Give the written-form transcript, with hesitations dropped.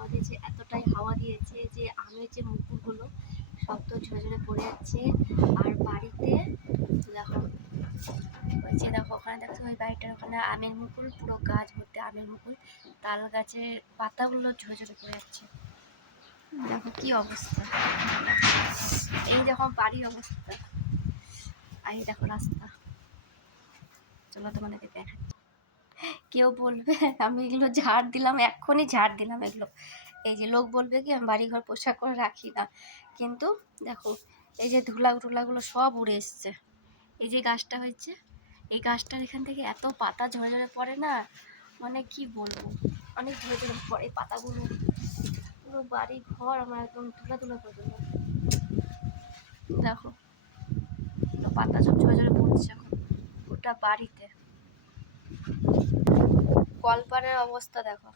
হাওয়া দিয়েছে, এতটাই হাওয়া দিয়েছে যে আমের যে মুকুলগুলো সব তো ঝরে ঝরে পড়ে যাচ্ছে। আর বাড়িতে দেখো, ওই যে দেখো ওখানে দেখছো, ওই বাড়িটার ওখানে আমের মুকুল, পুরো গাছ ভর্তি আমের মুকুল, তাল গাছের পাতাগুলো ঝরে ঝরে পড়ে যাচ্ছে। দেখো কি অবস্থা, এই দেখো বাড়ির অবস্থা, আর এই দেখো রাস্তা। চলো তোমাদেরকে দেখাচ্ছি। কেউ বলবে আমি এগুলো ঝাড় দিলাম, এক্ষুনি ঝাড় দিলাম এগুলো, এই যে লোক বলবে কি আমি বাড়িঘর পোষা করে রাখি না, কিন্তু দেখো এই যে ধুলা টুলাগুলো সব উড়ে এসছে। এই যে গাছটা হয়েছে, এই গাছটার এখান থেকে এত পাতা ঝরে ঝরে পড়ে না, মানে কি বলবো, অনেক ঝরে ঝরে পড়ে পাতাগুলো, পুরো বাড়ি ঘর আমার একদম তুলা তুলা করে দিল। দেখো পাতা সব ঝরে ঝরে পড়ছে এখন গোটা বাড়িতে। কলপারের অবস্থা দেখো।